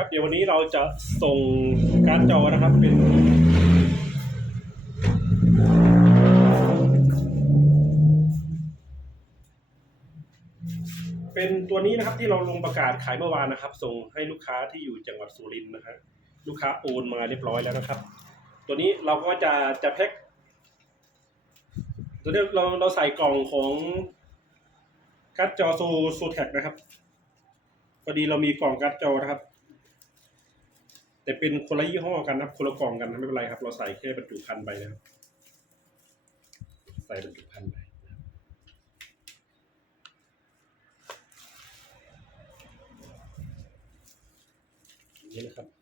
ครับเดี๋ยววันนี้เราจะส่งการ์ดจอนะครับเป็น เป็นตัวนี้นะครับที่เราลงประกาศขายเมื่อวานนะครับ ส่งให้ลูกค้าที่อยู่จังหวัดสุรินทร์นะครับลูกค้าโอนมาเรียบร้อยแล้วนะครับ ตัวนี้เราก็จะจะแพ็คตัวนี้เราเราใส่กล่องของการ์ดจอโซโซแท็กนะครับพอดีเรามีกล่องการ์ดจอนะครับ แต่เป็นคนละยี่ห้อกันนะครับคนละกล่องกันนะไม่เป็นไรครับ เราใส่แค่บรรจุภัณฑ์ไปนะครับใส่บรรจุภัณฑ์ไปนี่นะครับ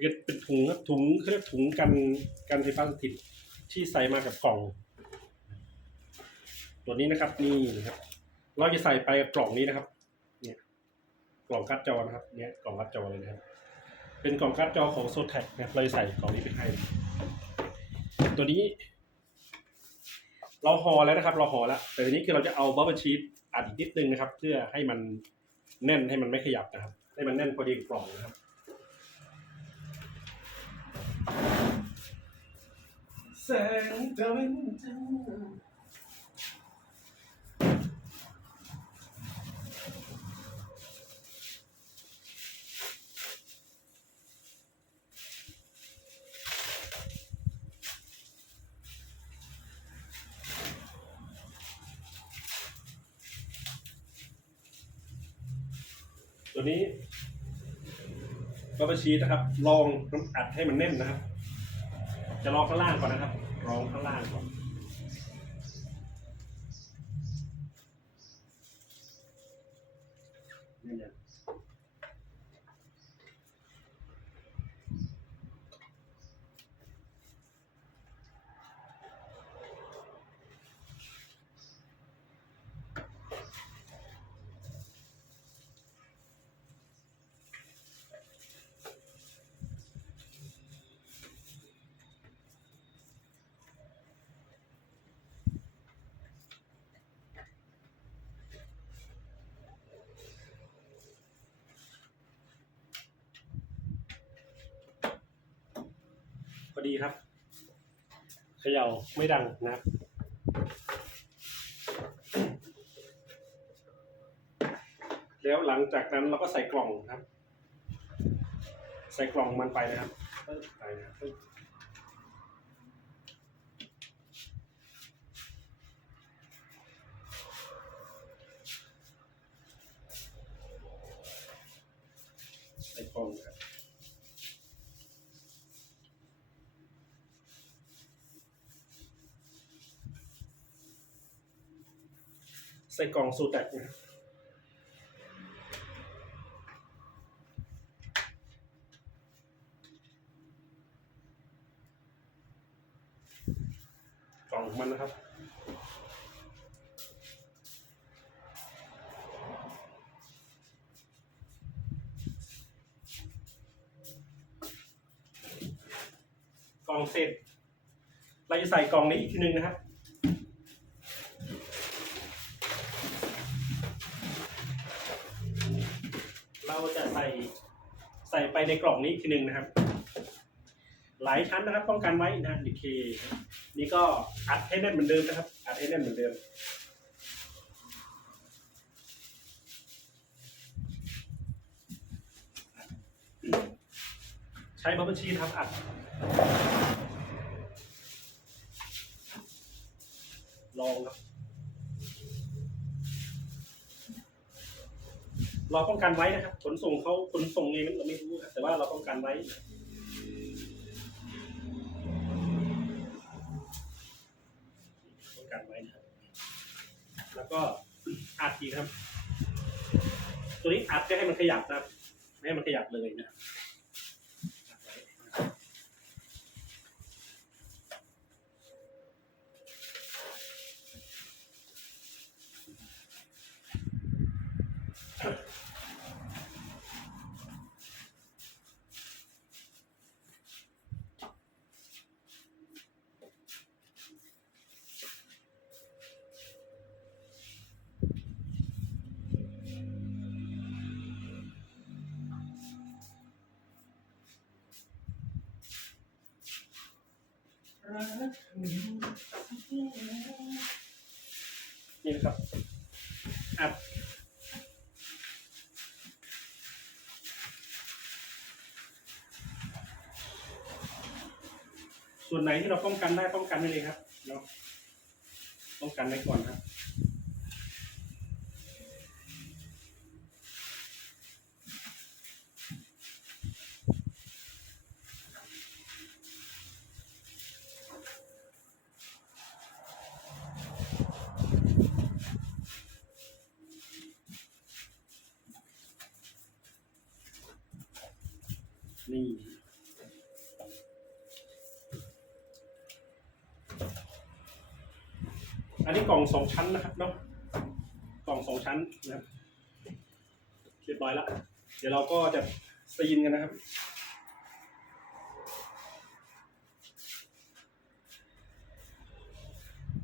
เป็นเป็นถุงครับถุงเขาเรียกถุงกันกันไฟฟ้าสถิตที่ใส่มากับกล่อง ตัวนี้นะครับนี่นะครับ เราจะใส่ไปกับกล่องนี้นะครับ เนี่ยกล่องการ์ดจอนะครับ เนี่ยกล่องการ์ดจอเลยนะครับ เป็นกล่องการ์ดจอของโซแท็กนะเราใส่กล่องนี้ไปให้ ตัวนี้ เราห่อแล้วนะครับ เราห่อแล้ว แต่ทีนี้คือเราจะเอาบัฟเฟอร์ชีตอัดอีกนิดนึงนะครับ เพื่อให้มันแน่นให้มันไม่ขยับนะครับ ให้มันแน่นพอดีกับกล่องนะครับ แส งตะวันจ้าตัวนี้บัฟเฟอร์ชีตนะครับ ลองน้ำอัดให้มันแน่นนะครับ จะลองข้างล่างก่อนนะครับลองข้างล่างก่อน พอดีครับเขย่าไม่ดังนะครับแล้วหลังจากนั้นเราก็ใส่กล่องครับ ใส่กล่องมันไปนะครับไปนะครับปึ๊บใส่กล่องครับ ส่กล่องสูตรแตกนะกล่องของมันนะครับกล่องเสร็จ เราจะใส่กล่องนี้อีกทีหนึ่งนะครับ เราจะใส่ใส่ไปในกล่องนี้ทีหนึ่งนะครับ หลายชั้นนะครับ ป้องกันไว้นะดีเคนี่ก็อัดให้แน่นเหมือนเดิมนะครับ อัดให้แน่นเหมือนเดิมใช้บับเบิลชีทครับอัดลองครับ เราป้องกันไว้นะครับ ขนส่งเขาขนส่งเองเราไม่รู้ครับแต่ว่าเราป้องกันไว้ ป้องกันไว้นะครับ แล้วก็อัดอีครับ ตัวนี้อัดจะให้มันขยับนะครับ ไม่ให้มันขยับเลยนะครับ นี่นะครับอัดส่วนไหนที่เราป้องกันได้ป้องกันไปเลยครับเนาะป้องกันไว้ก่อนครับ อันนี้กล่องสองชั้นนะครับเนาะกล่องสองชั้นนะครับเรียบร้อยแล้วเดี๋ยวเราก็จะซีนกันนะครับ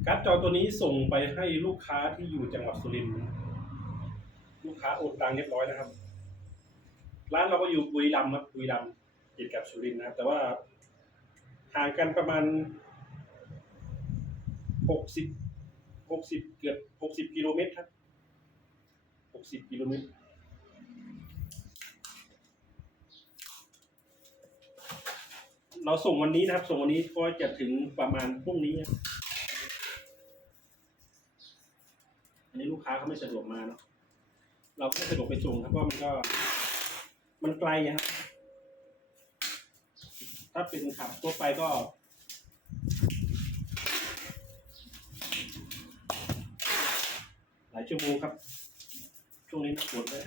การ์ดจอตัวนี้ส่งไปให้ลูกค้าที่อยู่จังหวัดสุรินทร์ลูกค้าโอนตังเรียบร้อยนะครับ ร้านเราก็อยู่บุรีรัมย์ครับบุรีรัมย์ติดกับสุรินทร์นะครับ แต่ว่าห่างกันประมาณหกสิบ หกสิบเกือบหกสิบกิโลเมตรครับหกสิบกิโลเมตรเราส่งวันนี้นะครับ ส่งวันนี้ก็จะถึงประมาณพรุ่งนี้ อันนี้ลูกค้าเขาไม่สะดวกมาเนาะ เราก็ไม่สะดวกไปส่งครับเพราะมันก็ มันไกลอะครับ ถ้าเป็นขับทั่วไปก็ ชั่วโมงครับ ช่วงนี้หนักปวดเลย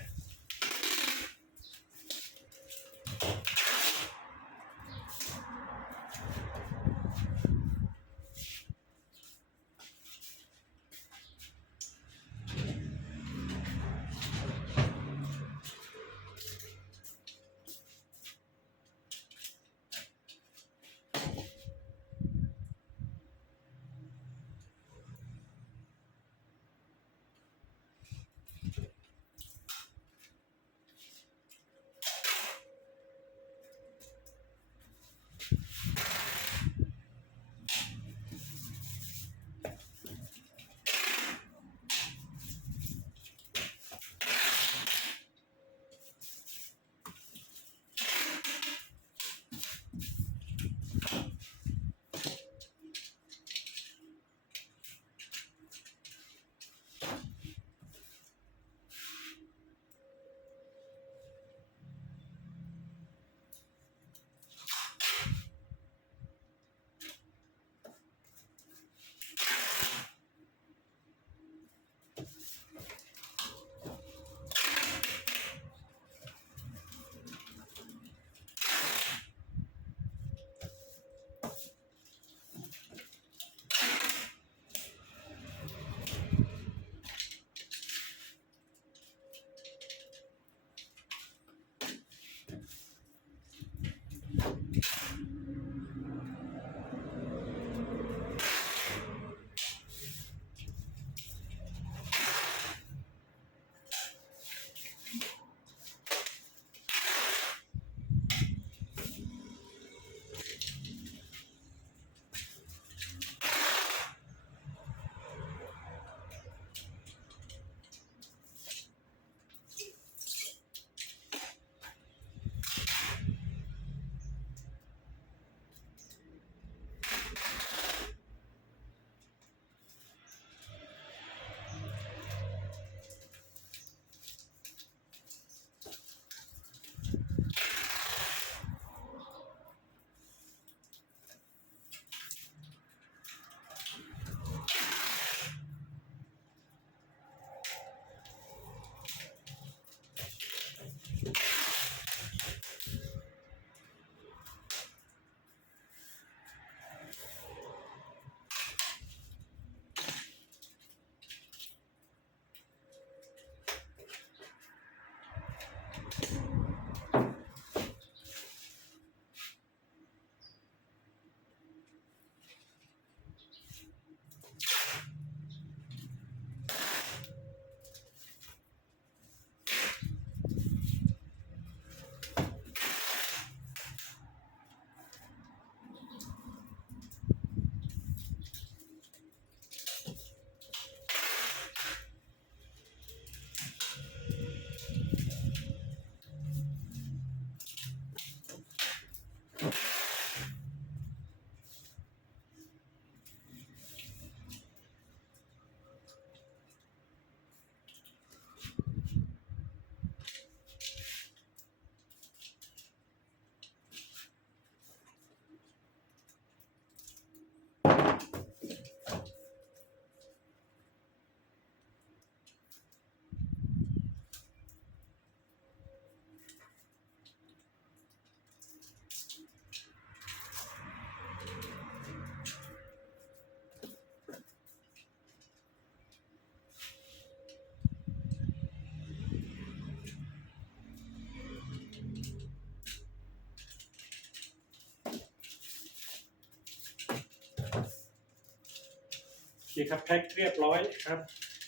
คครับแพ็คเรียบร้อยครับ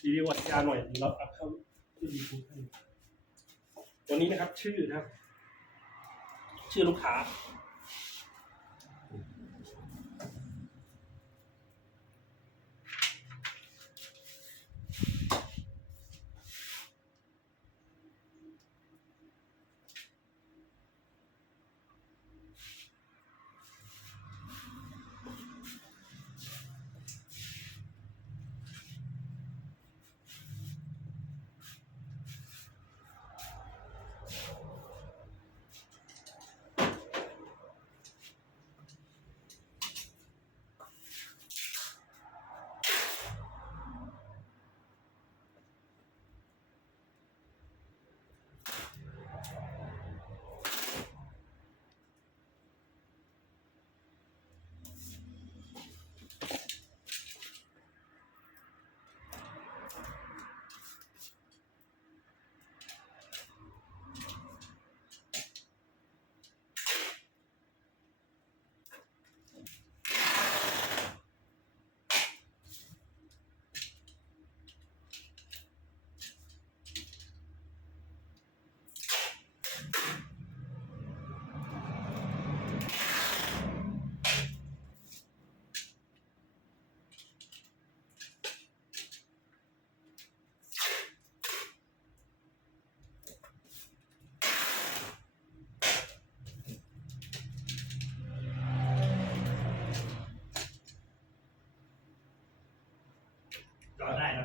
รีวิวอัตยาหน่อยเราอัพเข้าที่ดีทูให้ตัวนี้นะครับชื่อนะครับ ชื่อลูกค้า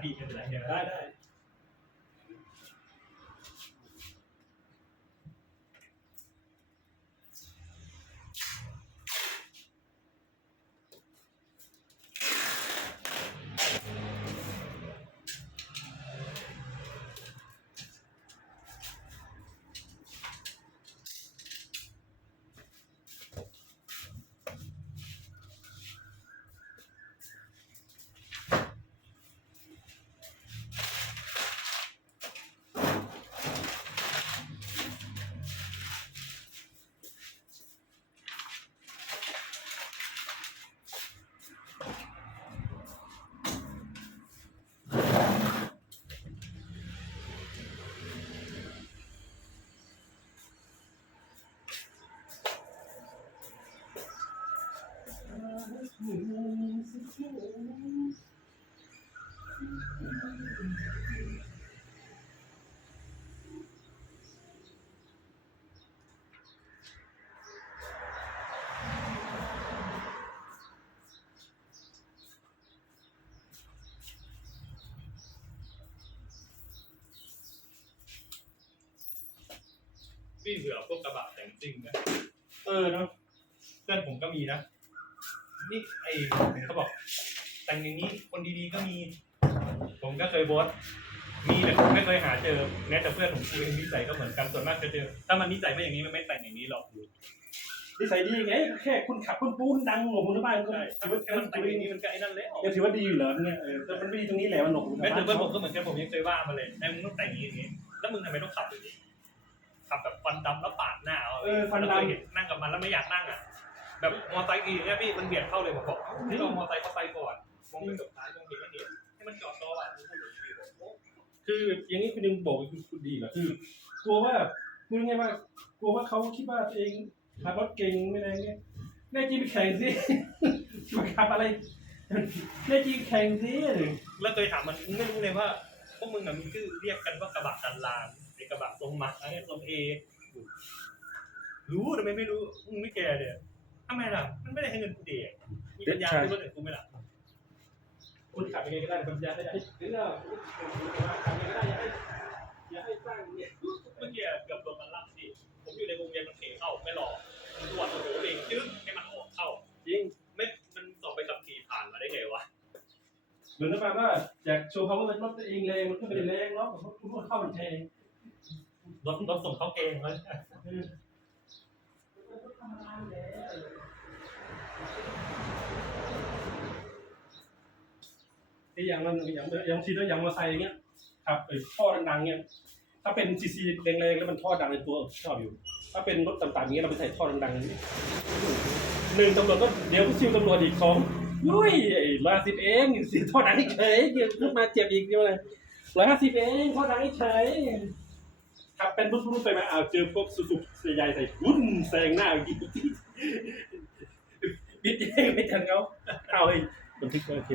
พี่ไม่เป็นไรใช่ไหมได้ได้ พี่เผื่อพวกกระบะแต่งซิ่งนะเออเนาะเพื่อนผมก็มีนะ นี่ไอ้เขาบอก แต่งอย่างนี้คนดีๆก็มี ผมก็เคยโพสต์มีแต่ผมไม่เคยหาเจอแม้แต่เพื่อนผมคุยนิสัยก็เหมือนกันส่วนมากจะเจอ ถ้ามันนิสัยไม่อย่างนี้มันไม่แต่งอย่างนี้หรอกนิสัยดีไงแค่คุณขับคุณปูนดังหลงคุณบ้านก็ใช่ถ้าถือมัว่านแค่มันแต่งอย่างนี้มันก็ไอ้นั่นแล้วยังถือว่าดีอยู่เหรอเนี่ยเออแต่มันไม่ดีตรงนี้แหละมันหลงแม้แต่เพื่อนผมก็เหมือนกันผมยังเคยว่ามาเลยไอ้มึงต้องแต่งอย่างนี้อย่างนี้แล้วมึงทำไมต้องขับอย่างนี้ขับแบบฟันดำแล้วปาดหน้าเอาเออฟันแล้วดเคยเห็นนั่งกับมันแล้วไม่อยากนั่งอะ แบบมอไซค์อีกเนี่ยพี่มันเบียดเข้าเลยผมบอกนี่เรามอไซค์เข้าไปก่อนมองไปกับท้ายมองเห็นแล้วเนี่ยให้มันจอดรออะำคืออย่างนี้คุณยังบอกว่าคุณดีเหรอคือกลัวว่าพูดง่ายๆว่ากลัวว่าเขาคิดว่าตัวเองขับรถเก่งไม่อะไรเงี้ยแน่จริงไปแข่งสิจะมาขับอะไรแน่จริงแข่งสิแล้วเคยถามมันมึงไม่รู้เลยว่าพวกมึงอะมีชื่อเรียกกันว่ากระบะดันลานไอ้กระบะทรงมาไอ้ทรงเอรู้ทำไมไม่รู้มึงไม่แก่เนี่ย ทำไมล่ะ มันไม่ได้ให้เงินกูเด็กมีปัญญาซื้อรถอย่างกูไหมล่ะคุณขับยังไงก็ได้ปัญญาได้ให้หรือว่าขับยังไงก็ได้อย่าให้อย่าให้สร้างเนี่ยเมื่อกี้เกือบโดนมันลักสิผมอยู่ในวงเวียนมันเทเข้าไม่รอมันตรวจโอ้โหเองจึ๊กให้มันออกเข้าจริงไม่มันสอบไปขับขี่ผ่านมาได้ไงวะเหมือนกับว่าอยากโชว์เขาว่ารถตัวเองแรงมันก็ไม่ได้แรงหรอกคุณก็เข้ามันแทงรถรถส่งเข้าเกงแล้ว ที่อย่างมันอย่างอย่างทีแล้วอย่างมาใส่อย่างเงี้ยครับไอ้ท่อดังๆเงี้ยถ้าเป็นซีซีแรงๆแล้วมันท่อดังในตัวชอบอยู่ ถ้าเป็นรถต่างๆอย่างเงี้ยเราไปใส่ท่อดังๆหนึ่งตำรวจก็เดี๋ยวก็ซิวตำรวจอีกสองยุ้ยไอ้ร้อยห้าสิบเองสีท่อดังเฉยเดี๋ยวขึ้นมาเจ็บอีกเดียวเลยร้อยห้าสิบเองท่อดังเฉยขับเป็นรุ่นๆไปมาอ้าวเจอพวกสุกๆใหญ่ใส่วุ่นแซงหน้าอีกบิดเองไม่ทันเขาเอาไอ้บันทึกโอเค